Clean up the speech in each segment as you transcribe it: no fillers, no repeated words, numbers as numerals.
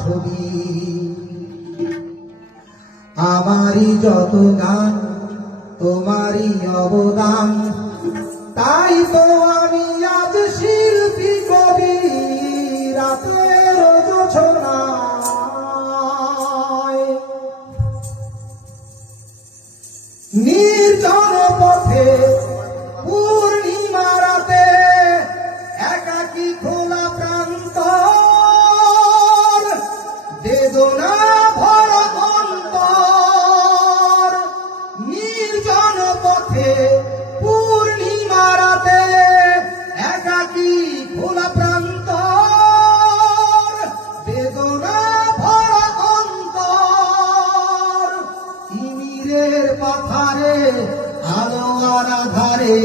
ছবি। আমারই যত গান তোমারই অবদান, তাই তো আমি আজ শিল্পী কবি। রাতের জোছনায় নির্জন পথে পূর্ণিমা রাতে একাকী খোলা প্রান্তর, বেদনা ভরা অন্তর। নির্জন পথে পূর্ণিমা রাতে একাকী খোলা প্রান্তর, বেদনা ভরা অন্তর। তিমিরের পাথারে আলো আর আধারে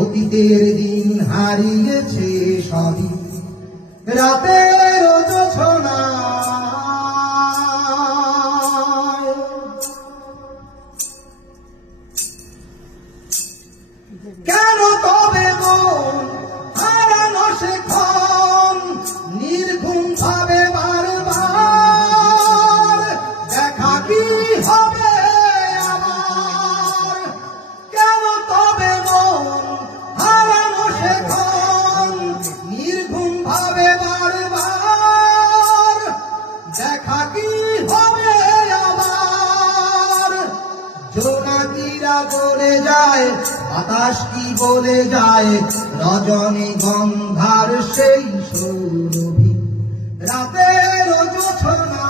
অতীতের দিন হারিয়েছে সবই। রাতের জোছনায় কেন তবে মন হারানো সেক্ষণ নির্ঘুম ভাবে বারবার? দেখা কি হবে আবার? কেন তবে মন হারানো সেক্ষণ নির্ঘুম ভাবে বারবার? দেখা কি হবে আবার? জোনাকিরা চলে যায়, বাতাস কি বলে যায়, রজনী গন্ধার সেই সৌরভী। রাতের জোছনা